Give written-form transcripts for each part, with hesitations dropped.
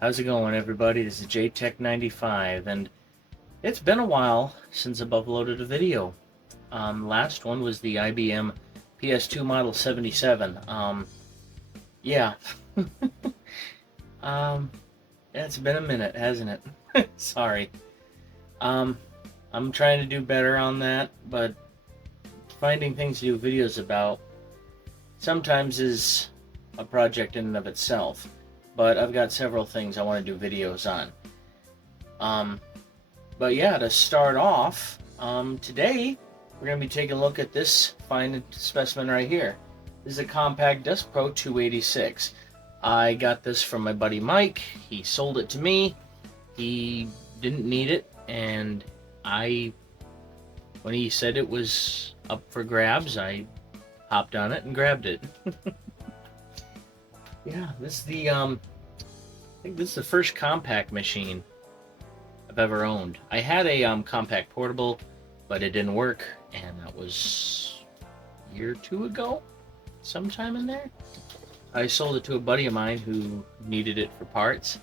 How's it going, everybody? This is JTech95, and it's been a while since I've uploaded a video. Last one was the IBM PS2 Model 77. Yeah. It's been a minute, hasn't it? Sorry. I'm trying to do better on that, but finding things to do videos about sometimes is a project in and of itself. But I've got several things I want to do videos on. But yeah, to start off, today we're going to be taking a look at this fine specimen right here. This is a Compaq Deskpro 286. I got this from my buddy Mike. He sold it to me. He didn't need it, and when he said it was up for grabs, I hopped on it and grabbed it. Yeah, this is the I think this is the first Compaq machine I've ever owned. I had a Compaq portable, but it didn't work, and that was a year or two ago, sometime in there. I sold it to a buddy of mine who needed it for parts.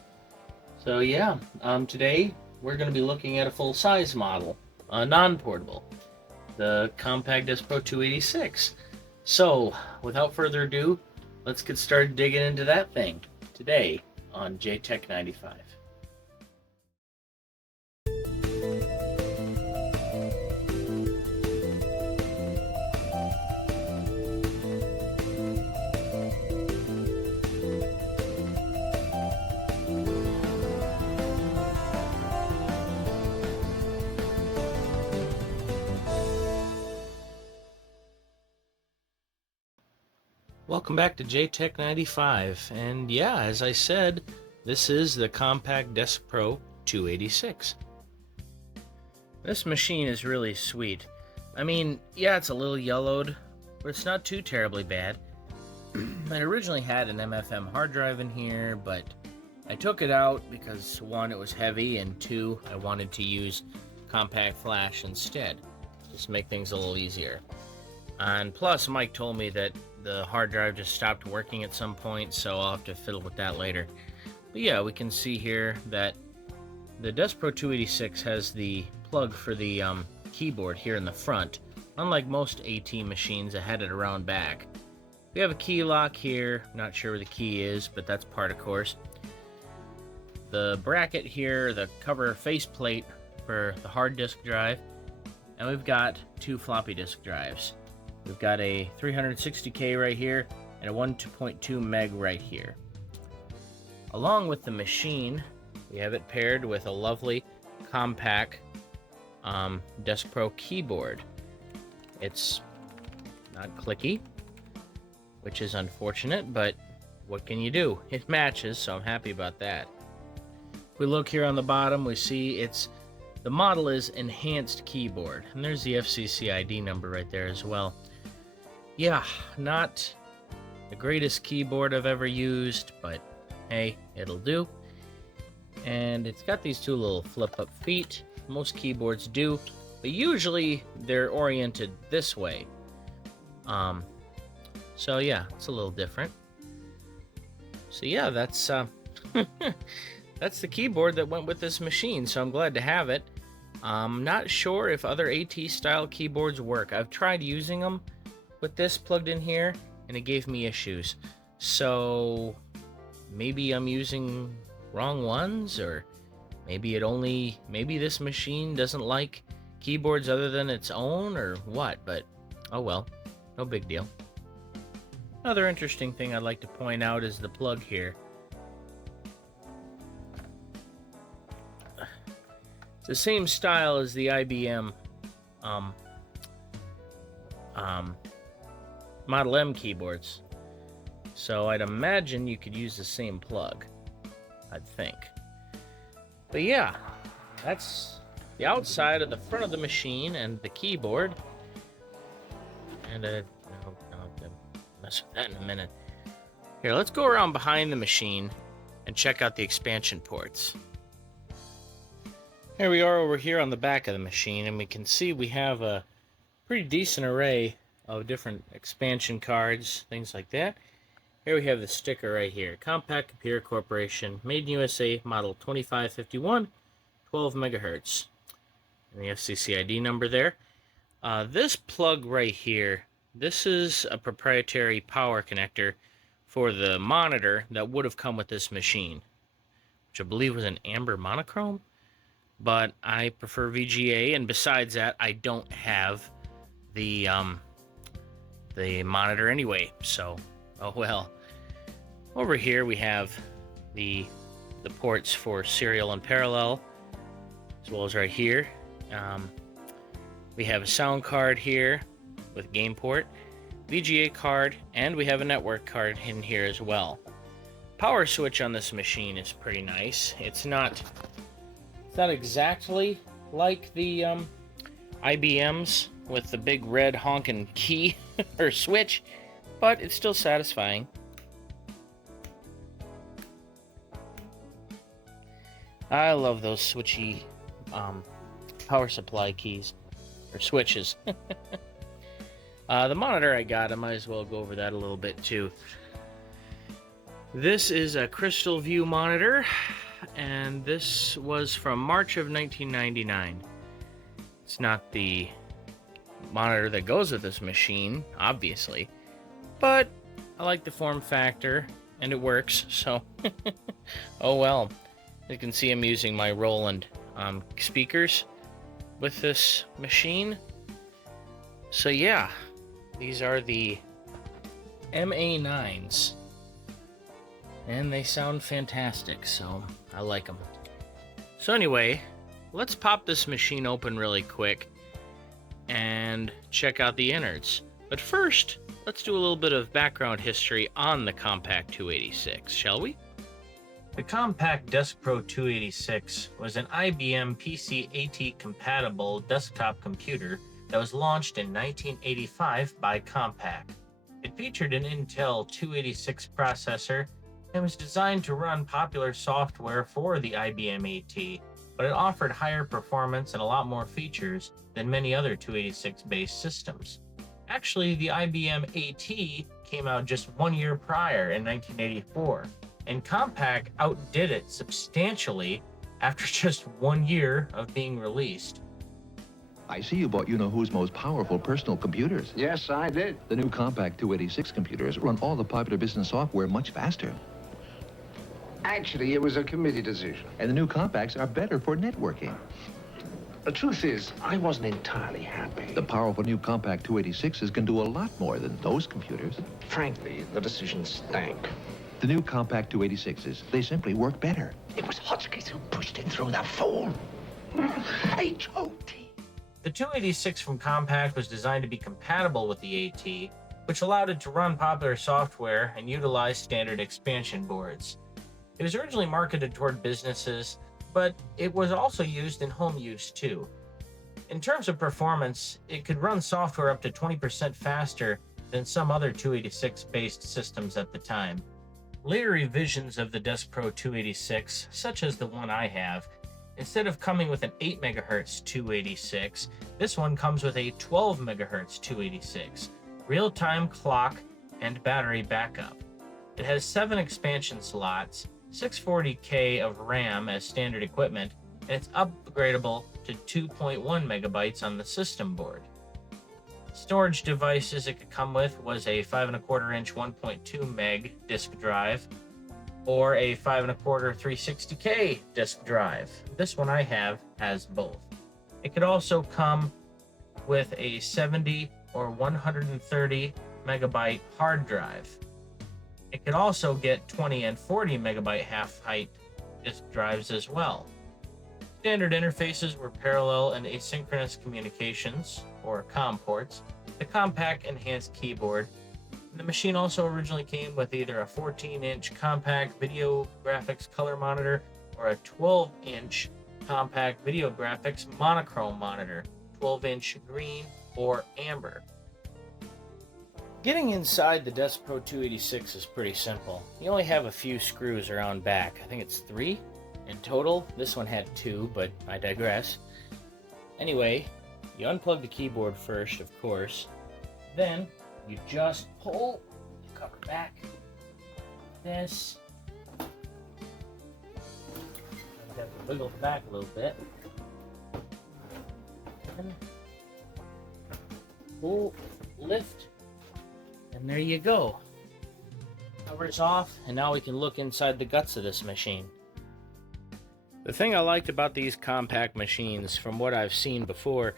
So yeah, today we're going to be looking at a full-size model, a non-portable, the Compaq Deskpro 286. So, without further ado, let's get started digging into that thing today on JTech95. Welcome back to JTech95, and yeah, as I said, this is the Compaq Deskpro 286. This machine is really sweet. I mean, yeah, it's a little yellowed, but it's not too terribly bad. I originally had an MFM hard drive in here, but I took it out because one, it was heavy, and two, I wanted to use compact flash instead, just to make things a little easier. And plus, Mike told me that the hard drive just stopped working at some point, so I'll have to fiddle with that later. But yeah, we can see here that the Deskpro 286 has the plug for the keyboard here in the front, unlike most AT machines that had it around back. We have a key lock here, not sure where the key is, but that's part of course. The bracket here, the cover faceplate for the hard disk drive, and we've got two floppy disk drives. We've got a 360K right here and a 1.2 meg right here. Along with the machine, we have it paired with a lovely Compaq Deskpro keyboard. It's not clicky, which is unfortunate, but what can you do? It matches, so I'm happy about that. If we look here on the bottom, we see the model is Enhanced Keyboard, and there's the FCC ID number right there as well. Yeah, not the greatest keyboard I've ever used, but hey, it'll do. And it's got these two little flip-up feet. Most keyboards do, but usually they're oriented this way. So yeah, it's a little different. So yeah, that's that's the keyboard that went with this machine, so I'm glad to have it. I'm not sure if other AT-style keyboards work. I've tried using them with this plugged in here, and it gave me issues. So maybe I'm using wrong ones, or maybe this machine doesn't like keyboards other than its own, or what, but oh well, no big deal. Another interesting thing I'd like to point out is the plug here. It's the same style as the IBM Model M keyboards, so I'd imagine you could use the same plug, I'd think. But yeah, that's the outside of the front of the machine and the keyboard, and I'll mess with that in a minute. Here, let's go around behind the machine and check out the expansion ports. Here we are over here on the back of the machine, and we can see we have a pretty decent array of different expansion cards, things like that. Here we have the sticker right here. Compaq Computer Corporation, made in USA, model 2551, 12 megahertz. And the FCC ID number there. This plug right here, this is a proprietary power connector for the monitor that would have come with this machine, which I believe was an amber monochrome, but I prefer VGA, and besides that, I don't have the monitor anyway, so oh well. Over here we have the ports for serial and parallel, as well as right here. We have a sound card here with game port, VGA card, and we have a network card in here as well. Power switch on this machine is pretty nice. It's not exactly like the IBM's with the big red honking key or switch, but it's still satisfying. I love those switchy power supply keys or switches. The monitor I got, I might as well go over that a little bit too. This is a Crystal View monitor, and this was from March of 1999. It's not the monitor that goes with this machine, obviously, but I like the form factor and it works, so oh well. You can see I'm using my Roland speakers with this machine. So yeah, these are the MA9s, and they sound fantastic, so I like them. So anyway, let's pop this machine open really quick and check out the innards. But first, let's do a little bit of background history on the Compaq 286, shall we? The Compaq Deskpro 286 was an IBM PC-AT compatible desktop computer that was launched in 1985 by Compaq. It featured an Intel 286 processor and was designed to run popular software for the IBM AT, but it offered higher performance and a lot more features than many other 286-based systems. Actually, the IBM AT came out just 1 year prior in 1984, and Compaq outdid it substantially after just 1 year of being released. I see you bought you-know-who's most powerful personal computers. Yes, I did. The new Compaq 286 computers run all the popular business software much faster. Actually, it was a committee decision. And the new Compaqs are better for networking. The truth is, I wasn't entirely happy. The powerful new Compaq 286s can do a lot more than those computers. Frankly, the decision stank. The new Compaq 286s, they simply work better. It was Hotchkiss who pushed it through the phone. H-O-T. The 286 from Compaq was designed to be compatible with the AT, which allowed it to run popular software and utilize standard expansion boards. It was originally marketed toward businesses, but it was also used in home use too. In terms of performance, it could run software up to 20% faster than some other 286-based systems at the time. Later revisions of the Deskpro 286, such as the one I have, instead of coming with an 8 MHz 286, this one comes with a 12 MHz 286, real-time clock and battery backup. It has 7 expansion slots, 640K of RAM as standard equipment, and it's upgradable to 2.1 megabytes on the system board. Storage devices it could come with was a 5.25-inch 1.2 meg disk drive, or a 5.25 360K disk drive. This one I have has both. It could also come with a 70 or 130 megabyte hard drive. It could also get 20 and 40 megabyte half-height disk drives as well. Standard interfaces were parallel and asynchronous communications, or COM ports, the Compaq enhanced keyboard. The machine also originally came with either a 14-inch Compaq video graphics color monitor or a 12-inch Compaq video graphics monochrome monitor, 12-inch green or amber. Getting inside the Deskpro 286 is pretty simple. You only have a few screws around back. I think it's 3 in total. This one had 2, but I digress. Anyway, you unplug the keyboard first, of course. Then you just pull the cover back this. I have to wiggle it back a little bit. And pull, lift, and there you go. Cover's off, and now we can look inside the guts of this machine. The thing I liked about these Compaq machines, from what I've seen before,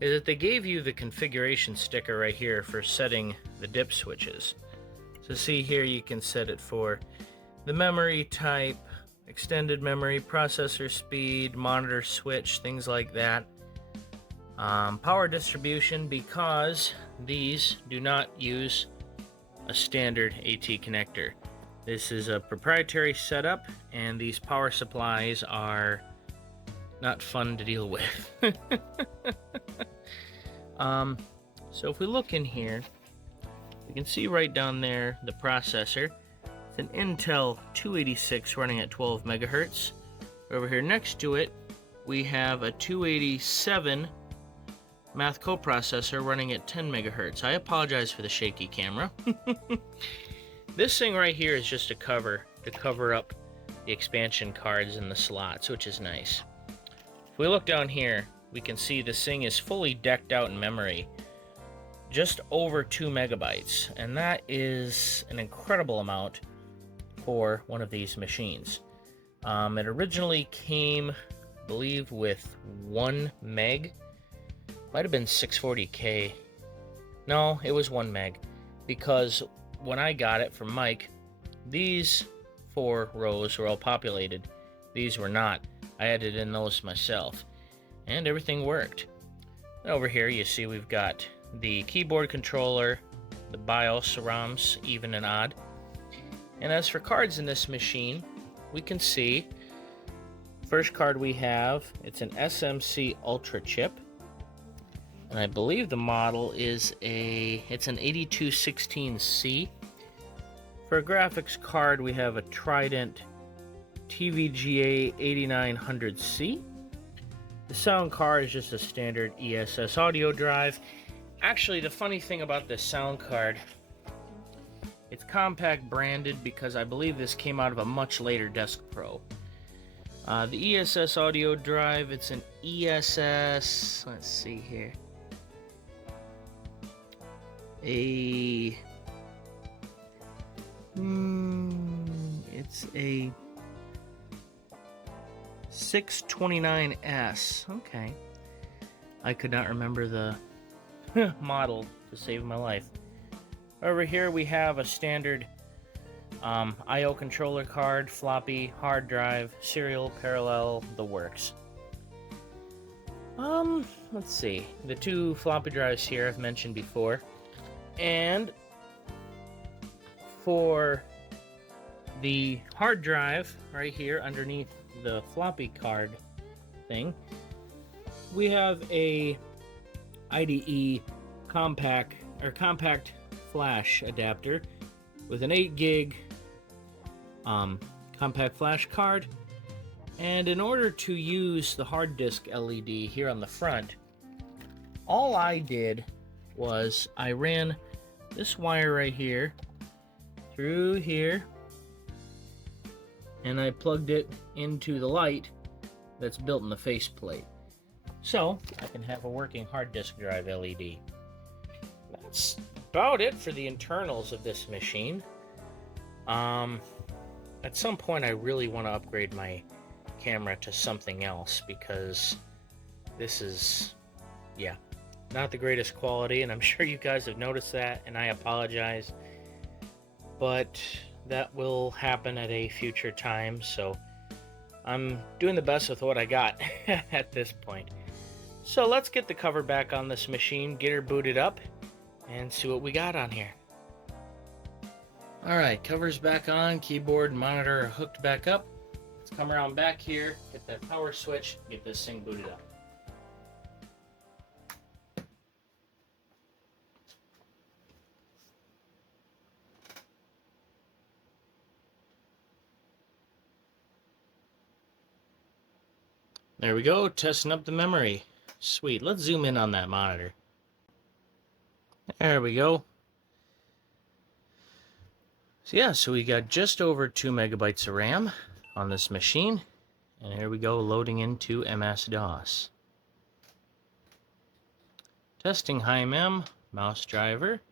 is that they gave you the configuration sticker right here for setting the dip switches. So see here, you can set it for the memory type, extended memory, processor speed, monitor switch, things like that. Power distribution, because these do not use a standard AT connector. This is a proprietary setup, and these power supplies are not fun to deal with. So if we look in here, we can see right down there the processor. It's an Intel 286 running at 12 megahertz. Over here next to it, we have a 287 math coprocessor running at 10 megahertz. I apologize for the shaky camera. This thing right here is just a cover to cover up the expansion cards in the slots, which is nice. If we look down here, we can see this thing is fully decked out in memory, just over 2 megabytes, and that is an incredible amount for one of these machines. It originally came, I believe, with 1 meg. Might have been 640K. No, it was 1 meg, because when I got it from Mike, these 4 rows were all populated. These were not. I added in those myself, and everything worked. And over here you see we've got the keyboard controller, the BIOS, ROMs, even and odd. And as for cards in this machine, we can see first card we have, it's an SMC Ultra chip. And I believe the model is it's an 8216C. For a graphics card, we have a Trident TVGA 8900C. The sound card is just a standard ESS audio drive. Actually, the funny thing about this sound card, it's Compaq branded because I believe this came out of a much later Deskpro. The ESS audio drive, it's an ESS, let's see here. It's a 629S. Okay. I could not remember the model to save my life. Over here we have a standard I/O controller card, floppy, hard drive, serial, parallel, the works. Let's see. The 2 floppy drives here I've mentioned before. And for the hard drive right here underneath the floppy card thing, we have a IDE compact flash adapter with an 8 gig compact flash card. And in order to use the hard disk LED here on the front, all I did was I ran this wire right here through here, and I plugged it into the light that's built in the faceplate, so I can have a working hard disk drive LED. That's about it for the internals of this machine. At some point I really want to upgrade my camera to something else, because this is, yeah, not the greatest quality, and I'm sure you guys have noticed that, and I apologize, but that will happen at a future time, so I'm doing the best with what I got at this point. So let's get the cover back on this machine, get her booted up, and see what we got on here. Alright, cover's back on, keyboard and monitor are hooked back up. Let's come around back here, hit that power switch, get this thing booted up. There we go, testing up the memory. Sweet, let's zoom in on that monitor. There we go. So yeah, so we got just over 2 megabytes of RAM on this machine. And here we go, loading into MS-DOS. Testing HiMem, mouse driver.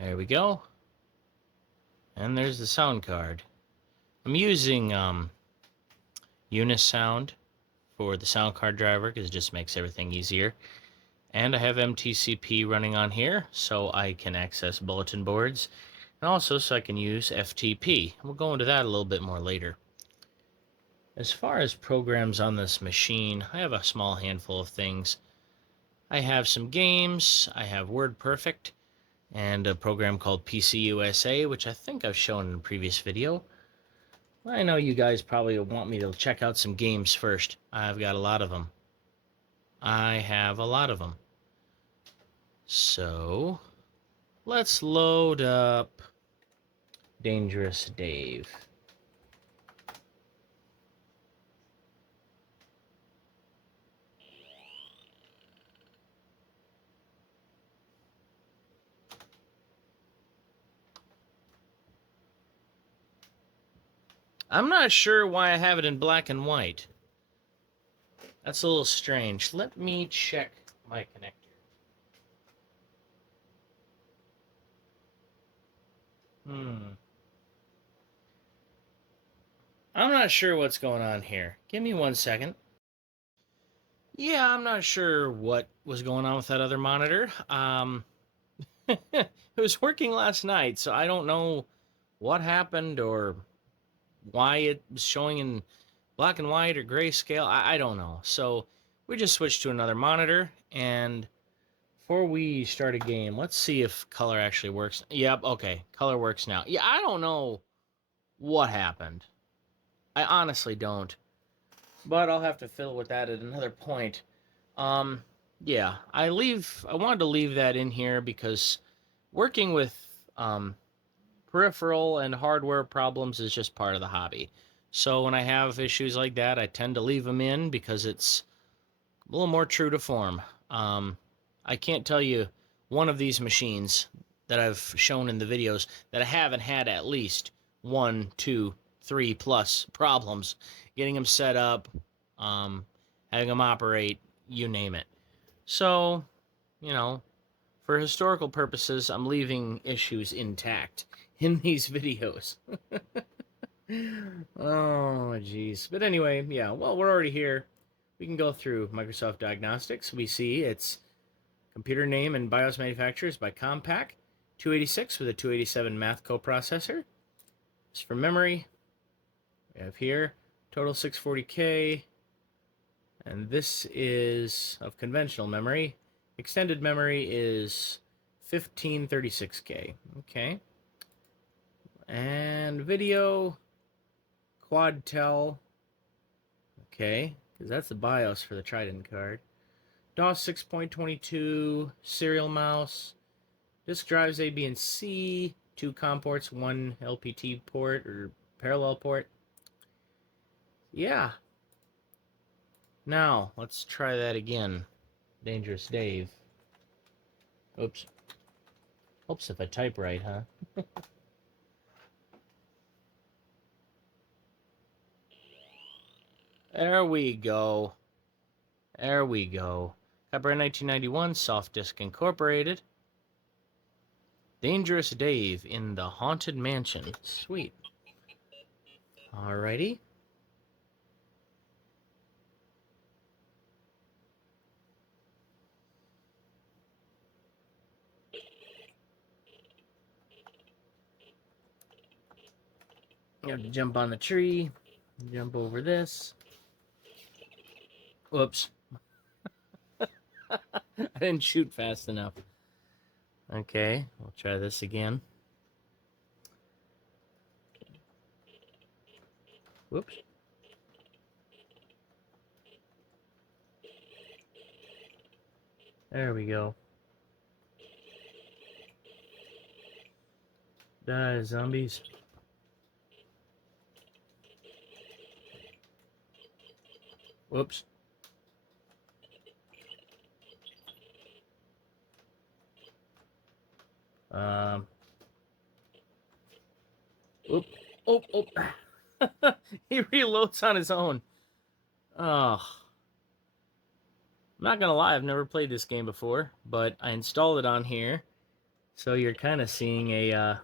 There we go. And there's the sound card. I'm using Unisound for the sound card driver because it just makes everything easier. And I have mTCP running on here so I can access bulletin boards. And also so I can use FTP. We'll go into that a little bit more later. As far as programs on this machine, I have a small handful of things. I have some games, I have WordPerfect, and a program called PCUSA, which I think I've shown in a previous video. I know you guys probably want me to check out some games first. I've got a lot of them. I have a lot of them. So, let's load up Dangerous Dave. I'm not sure why I have it in black and white. That's a little strange. Let me check my connector. I'm not sure what's going on here. Give me 1 second. Yeah, I'm not sure what was going on with that other monitor. It was working last night, so I don't know what happened or why it was showing in black and white or grayscale. I don't know. So we just switched to another monitor, and before we start a game, let's see if color actually works. Yep, okay, color works now. Yeah, I don't know what happened. I honestly don't. But I'll have to fiddle with that at another point. Yeah, I wanted to leave that in here because working with peripheral and hardware problems is just part of the hobby. So when I have issues like that, I tend to leave them in because it's a little more true to form. I can't tell you one of these machines that I've shown in the videos that I haven't had at least 1, 2, 3 plus problems getting them set up, having them operate, you name it. So, you know, for historical purposes, I'm leaving issues intact in these videos. Oh, jeez. But anyway, yeah, well, we're already here. We can go through Microsoft Diagnostics. We see it's computer name and BIOS manufacturers by Compaq, 286 with a 287 math coprocessor. As for memory, we have here total 640K, and this is of conventional memory. Extended memory is 1536K. Okay. And video, quad-tel. Okay, because that's the BIOS for the Trident card. DOS 6.22, serial mouse, disk drives A, B, and C, 2 COM ports, 1 LPT port or parallel port. Yeah. Now, let's try that again. Dangerous Dave. Oops. Helps if I type right, huh? There we go. There we go. Copyright 1991, Soft Disk Incorporated. Dangerous Dave in the Haunted Mansion. Sweet. Alrighty. You have to jump on the tree. Jump over this. Whoops. I didn't shoot fast enough. Okay, we'll try this again. Whoops. There we go. Die, zombies. Whoops. Um, oop, oop, oop. He reloads on his own. Oh. I'm not gonna lie, I've never played this game before, but I installed it on here, so you're kind of seeing a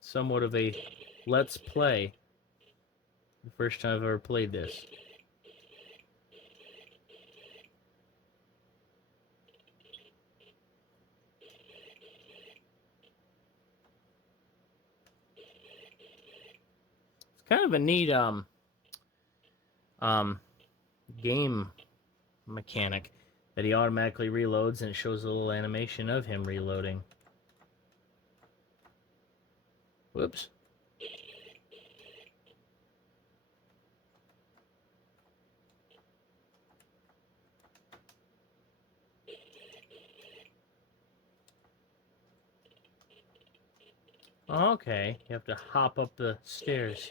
somewhat of a let's play. The first time I've ever played this. It's kind of a neat game mechanic that he automatically reloads and it shows a little animation of him reloading. Whoops. Okay, you have to hop up the stairs.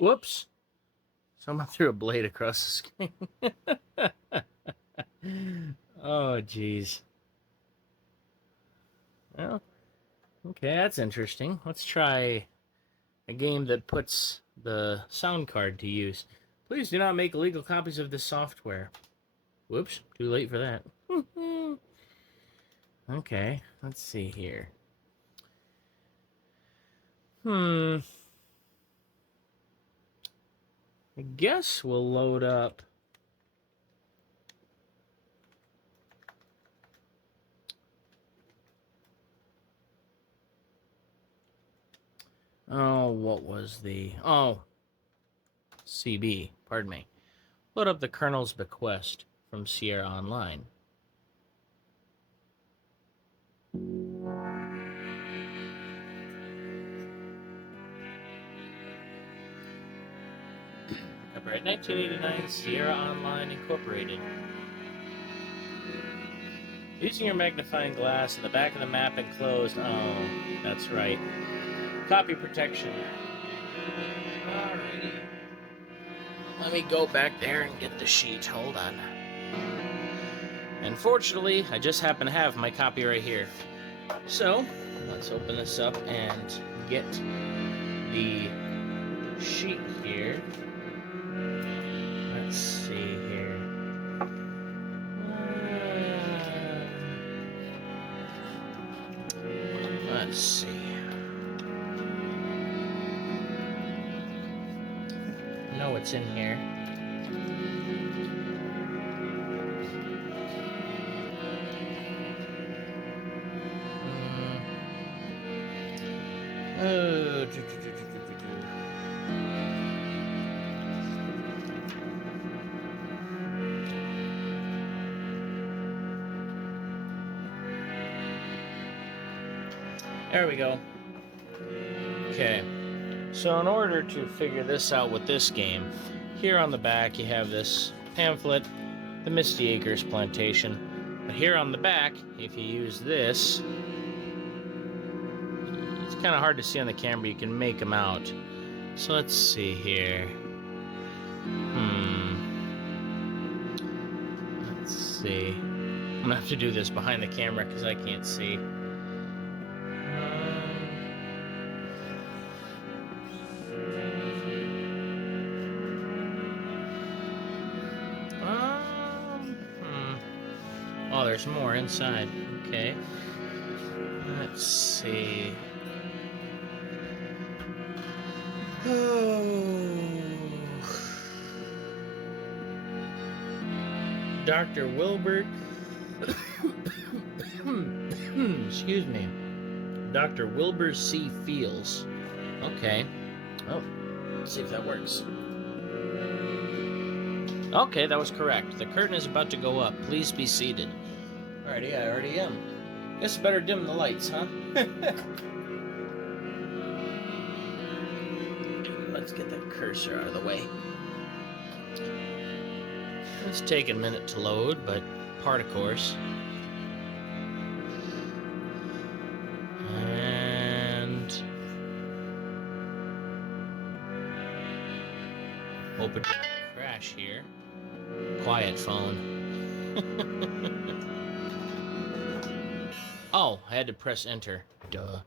Whoops! Someone threw a blade across the screen. Oh, jeez. Well, okay, that's interesting. Let's try a game that puts the sound card to use. Please do not make illegal copies of this software. Whoops, too late for that. Okay, let's see here. I guess we'll load up. Oh, what was the... Oh, CB, pardon me. Load up the kernel's bequest from Sierra Online. Copyright 1989, Sierra Online Incorporated. Using your magnifying glass in the back of the map enclosed... Oh, that's right. Copy protection. Alrighty. Let me go back there and get the sheet. Hold on. Unfortunately, I just happen to have my copy right here. So, let's open this up and get the sheet here. Let's see here. Let's see. I know what's in here. Oh, there we go. Okay, so in order to figure this out with this game, here on the back you have this pamphlet, the Misty Acres Plantation. But here on the back, if you use this, it's kind of hard to see on the camera, you can make them out. So let's see here. Let's see. I'm gonna have to do this behind the camera because I can't see. Oh, there's more inside. Okay. Let's see. Oh. Dr. Wilbert. Excuse me. Dr. Wilbur C. Fields. Okay. Oh, let's see if that works. Okay, that was correct. The curtain is about to go up. Please be seated. Alrighty, I already am. Guess I better dim the lights, huh? Let's get that cursor out of the way. It's taking a minute to load, but part of course. Open crash here. Quiet phone. Oh, I had to press enter. Duh.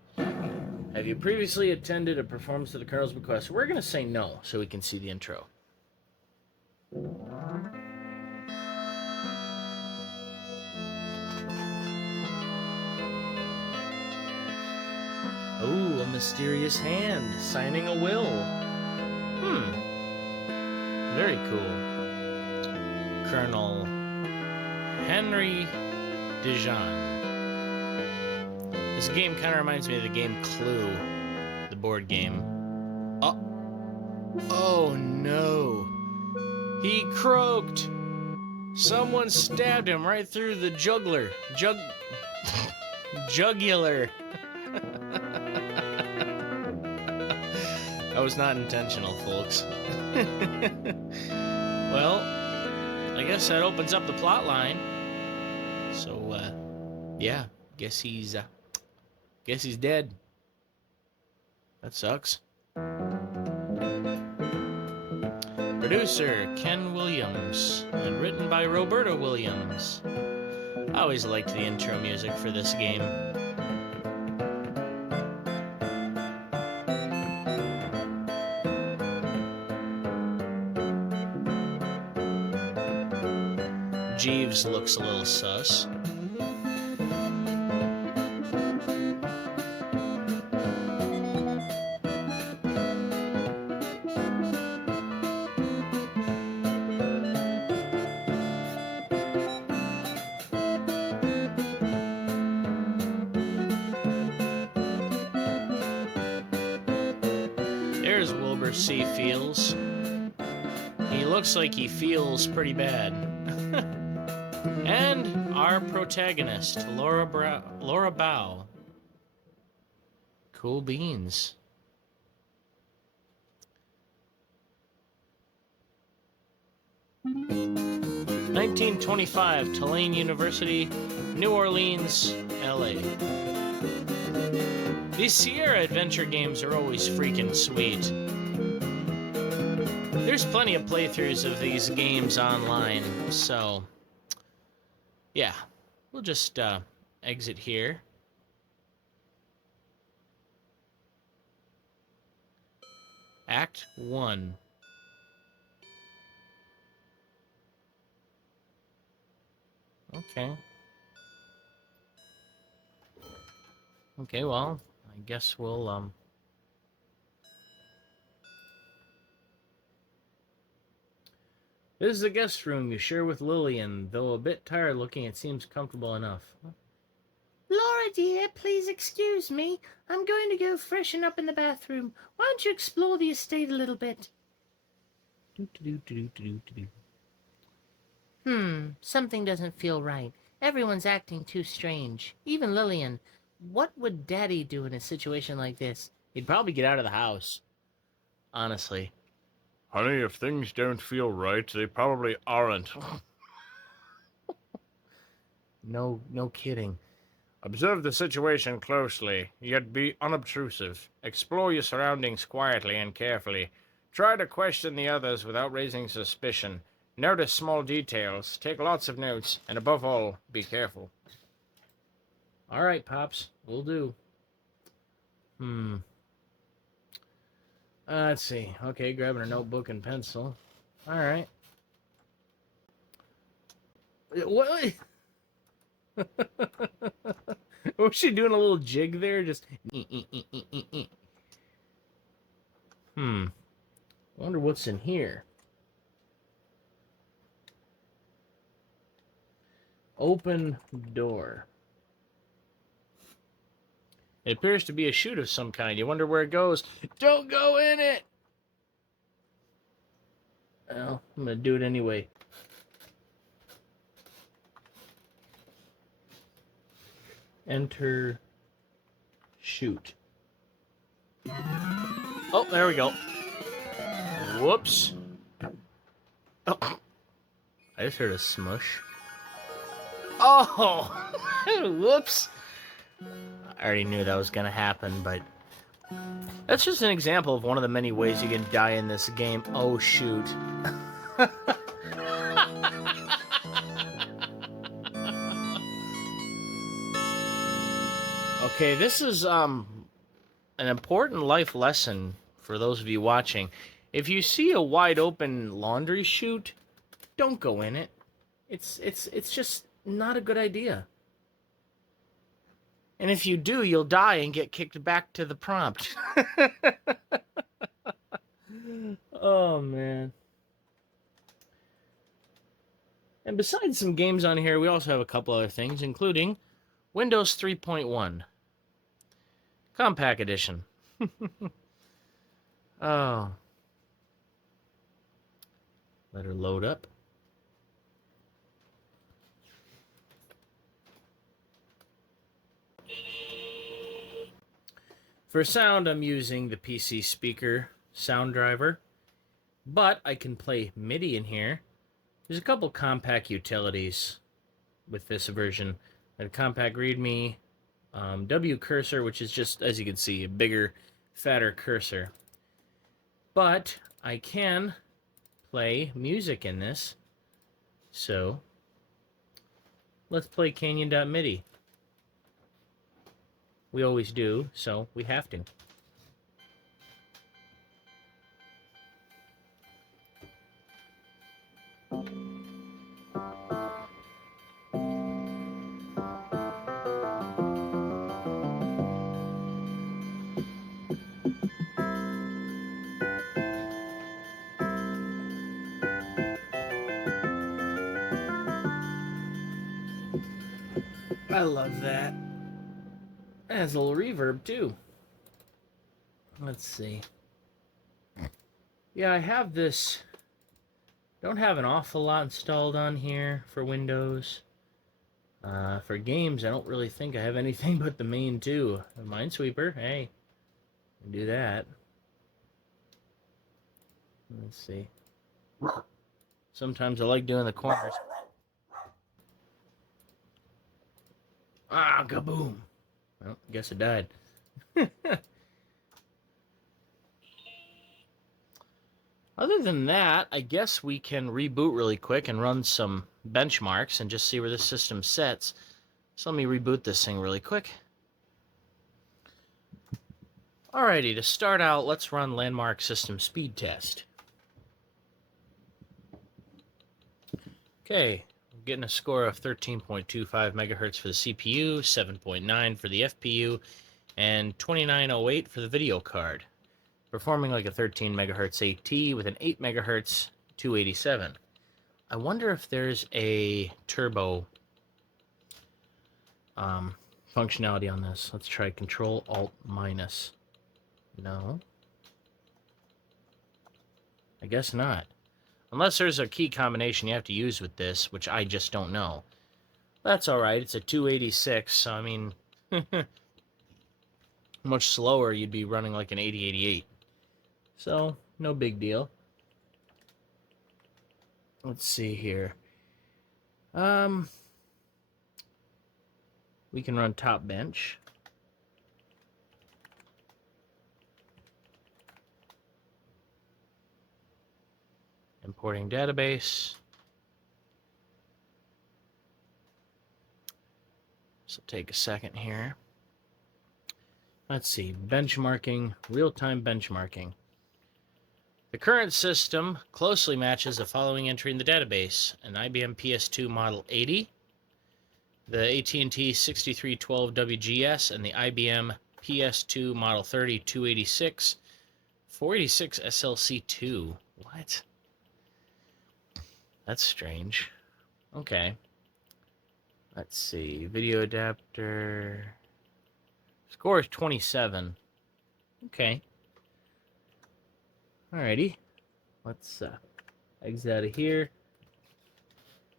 Have you previously attended a performance of the Colonel's Bequest? We're going to say no, so we can see the intro. Ooh, a mysterious hand signing a will. Very cool. Colonel Henry Dijon. This game kind of reminds me of the game Clue, the board game. Oh no. He croaked. Someone stabbed him right through the jugular. Jugular. That was not intentional, folks. Well, I guess that opens up the plot line. So, yeah, guess he's dead. That sucks. Producer, Ken Williams, and written by Roberta Williams. I always liked the intro music for this game. Jeeves looks a little sus. There's Wilbur C. Feels. He looks like he feels pretty bad. And our protagonist, Laura Bow. Cool beans. (1925) Tulane University, New Orleans, LA. These Sierra adventure games are always freaking sweet. There's plenty of playthroughs of these games online, so yeah, we'll just exit here. Act 1. Okay. Okay, well, I guess we'll This is the guest room you share with Lillian. Though a bit tired looking, it seems comfortable enough. Laura, dear, please excuse me. I'm going to go freshen up in the bathroom. Why don't you explore the estate a little bit? Something doesn't feel right. Everyone's acting too strange. Even Lillian. What would Daddy do in a situation like this? He'd probably get out of the house. Honestly. Honey, if things don't feel right, they probably aren't. No kidding. Observe the situation closely, yet be unobtrusive. Explore your surroundings quietly and carefully. Try to question the others without raising suspicion. Notice small details, take lots of notes, and above all, be careful. All right, Pops. Will do. Let's see. Okay, grabbing a notebook and pencil. All right. What? Was she doing a little jig there? Just. Wonder what's in here. Open door. It appears to be a chute of some kind. You wonder where it goes. Don't go in it! Well, I'm gonna do it anyway. Enter chute. Oh, there we go. Whoops. Oh. I just heard a smush. Oh! Whoops! I already knew that was gonna happen, but That's just an example of one of the many ways you can die in this game. Oh, shoot. Okay, this is an important life lesson for those of you watching. If you see a wide open laundry chute, don't go in it. It's just not a good idea. And if you do, you'll die and get kicked back to the prompt. Oh, man. And besides some games on here, we also have a couple other things, including Windows 3.1. Compaq Edition. Oh. Let her load up. For sound, I'm using the PC speaker sound driver, but I can play MIDI in here. There's a couple Compaq utilities with this version. A Compaq README, W cursor, which is just, as you can see, a bigger, fatter cursor. But I can play music in this, so let's play Canyon.MIDI. We always do, so we have to. I love that. It has a little reverb too. Let's see. Yeah, I have this. Don't have an awful lot installed on here for Windows. For games, I don't really think I have anything but the main two. Minesweeper, hey, do that. Let's see. Sometimes I like doing the corners. Ah, kaboom. Well, guess it died. Other than that, I guess we can reboot really quick and run some benchmarks and just see where the system sets. So let me reboot this thing really quick. Alrighty, to start out, let's run Landmark System Speed Test. Okay, I'm getting a score of 13.25 megahertz for the CPU, 7.9 for the FPU, and 2908 for the video card. Performing like a 13 megahertz AT with an 8 megahertz 287. I wonder if there's a turbo functionality on this. Let's try Control Alt minus. No. I guess not. Unless there's a key combination you have to use with this, which I just don't know. That's alright, it's a 286, so I mean, much slower you'd be running like an 8088. So, no big deal. Let's see here. We can run top bench. Importing database. This will take a second here. Let's see, benchmarking, real-time benchmarking. The current system closely matches the following entry in the database: an IBM PS2 Model 80, the AT&T 6312WGS, and the IBM PS2 Model 30 286, 486 SLC2. What? That's strange. Okay. Let's see, video adapter. Score is 27. Okay. Alrighty. Let's exit out of here.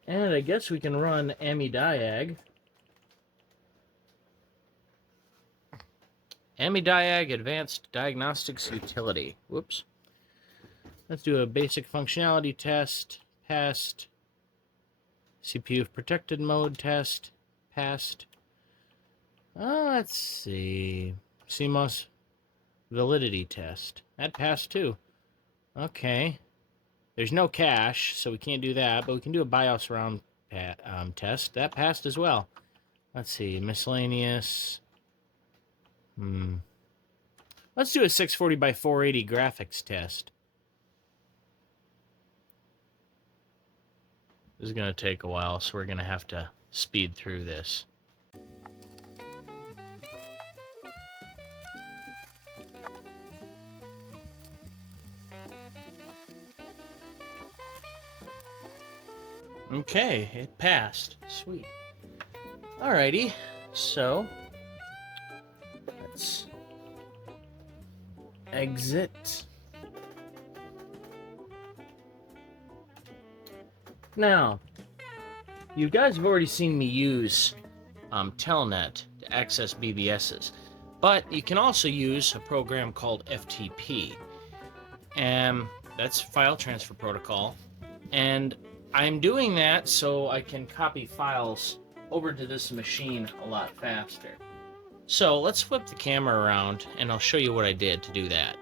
And I guess we can run AmiDiag. AmiDiag Advanced Diagnostics Utility. Whoops. Let's do a basic functionality test. Passed. CPU protected mode test. Passed. Let's see. CMOS validity test. That passed too. Okay. There's no cache, so we can't do that, but we can do a BIOS round test. That passed as well. Let's see, miscellaneous. Let's do a 640 by 480 graphics test. This is going to take a while, so we're going to have to speed through this. Okay, it passed. Sweet. Alrighty, so let's exit. Now, you guys have already seen me use Telnet to access BBSs, but you can also use a program called FTP, and that's File Transfer Protocol, and I'm doing that so I can copy files over to this machine a lot faster. So let's flip the camera around and I'll show you what I did to do that.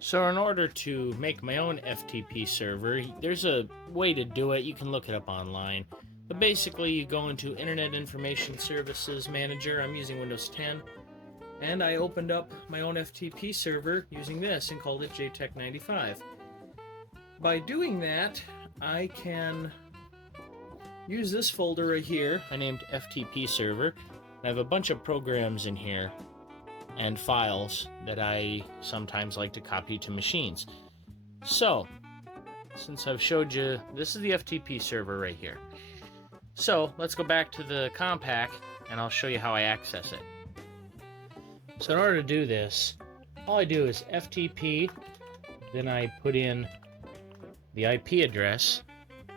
So in order to make my own FTP server, there's a way to do it. You can look it up online. But basically you go into Internet Information Services Manager. I'm using Windows 10. And I opened up my own FTP server using this and called it JTech95. By doing that, I can use this folder right here. I named FTP server. I have a bunch of programs in here and files that I sometimes like to copy to machines. So, since I've showed you, this is the FTP server right here. So, let's go back to the Compaq and I'll show you how I access it. So in order to do this, all I do is FTP, then I put in the IP address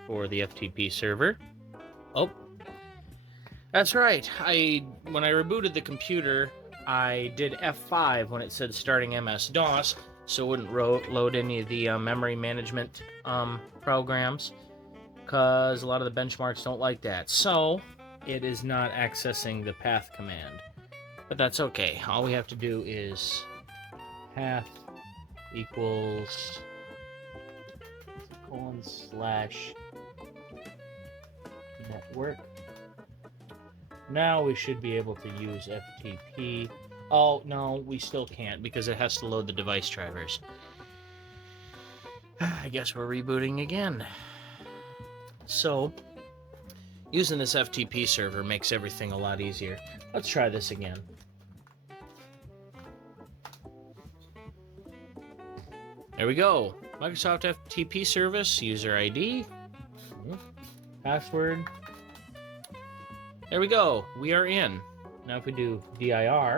for the FTP server. Oh, that's right. When I rebooted the computer, I did F5 when it said starting MS-DOS, so it wouldn't load any of the memory management programs, because a lot of the benchmarks don't like that. So it is not accessing the path command. But that's okay. All we have to do is path equals /network. Now we should be able to use FTP. Oh, no, we still can't because it has to load the device drivers. I guess we're rebooting again. So, using this FTP server makes everything a lot easier. Let's try this again. There we go. Microsoft FTP service, user ID, password. There we go. We are in. Now if we do dir/p.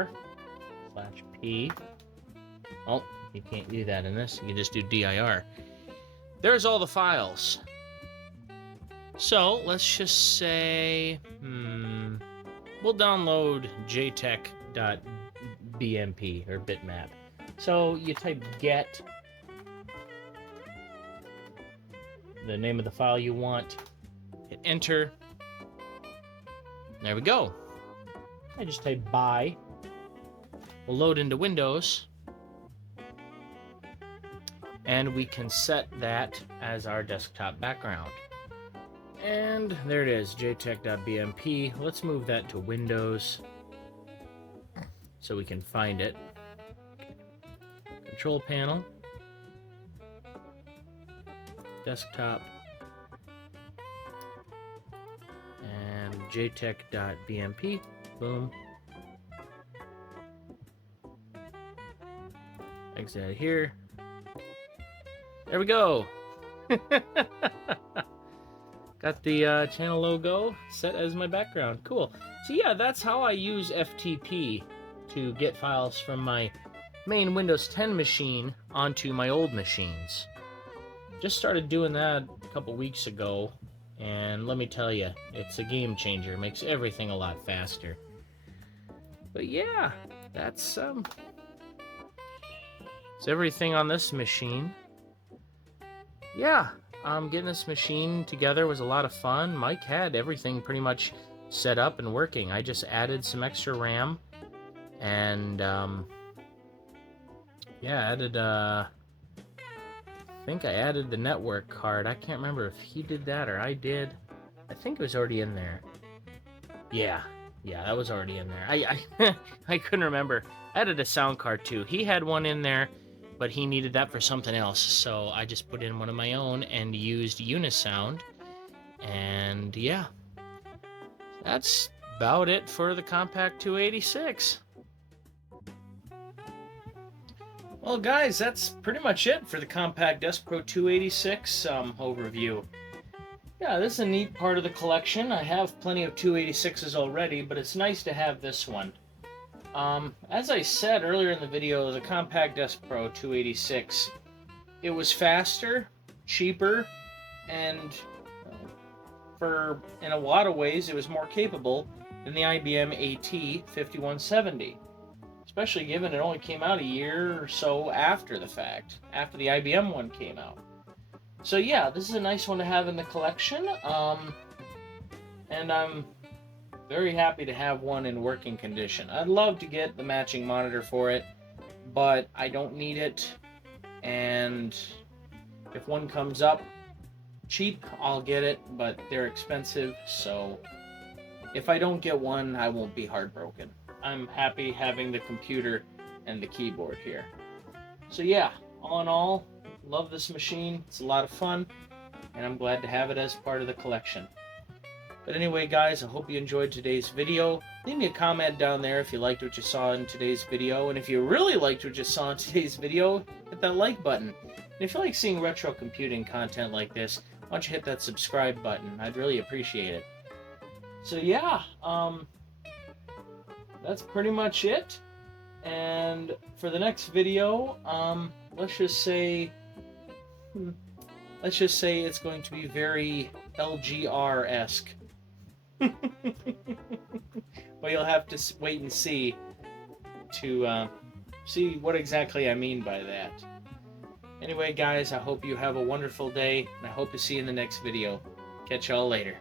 Oh, you can't do that in this. You can just do dir. There's all the files. So let's just say, we'll download jtech.bmp or bitmap. So you type get the name of the file you want, hit enter. There we go. I just type buy. We'll load into Windows. And we can set that as our desktop background. And there it is, jtech.bmp. Let's move that to Windows so we can find it. Control panel. Desktop. And jtech.bmp. Boom. Exit out of here. There we go. Got the channel logo set as my background. Cool. So yeah, that's how I use FTP to get files from my main Windows 10 machine onto my old machines. Just started doing that a couple weeks ago, and let me tell you, it's a game changer. It makes everything a lot faster. But yeah, that's everything on this machine. Yeah, getting this machine together was a lot of fun. Mike had everything pretty much set up and working. I just added some extra RAM, and Yeah, I added, I think I added the network card. I can't remember if he did that or I did. I think it was already in there. Yeah, that was already in there. I couldn't remember. I added a sound card too. He had one in there, but he needed that for something else. So I just put in one of my own and used Unisound. And yeah, that's about it for the Compaq 286. Well, guys, that's pretty much it for the Compaq Deskpro 286 overview. Yeah, this is a neat part of the collection. I have plenty of 286s already, but it's nice to have this one. As I said earlier in the video, the Compaq Deskpro 286, it was faster, cheaper, and in a lot of ways, it was more capable than the IBM AT 5170. Especially given it only came out a year or so after the fact, after the IBM one came out. So yeah, this is a nice one to have in the collection, and I'm very happy to have one in working condition. I'd love to get the matching monitor for it, but I don't need it, and if one comes up cheap, I'll get it, but they're expensive, so if I don't get one, I won't be heartbroken. I'm happy having the computer and the keyboard here. So yeah, all in all, love this machine. It's a lot of fun, and I'm glad to have it as part of the collection. But anyway, guys, I hope you enjoyed today's video. Leave me a comment down there if you liked what you saw in today's video, and if you really liked what you saw in today's video, hit that like button. And if you like seeing retro computing content like this, why don't you hit that subscribe button? I'd really appreciate it. So yeah, that's pretty much it. And for the next video, let's just say it's going to be very LGR-esque. But you'll have to wait and see to see what exactly I mean by that. Anyway, guys, I hope you have a wonderful day, and I hope to see you in the next video. Catch y'all later.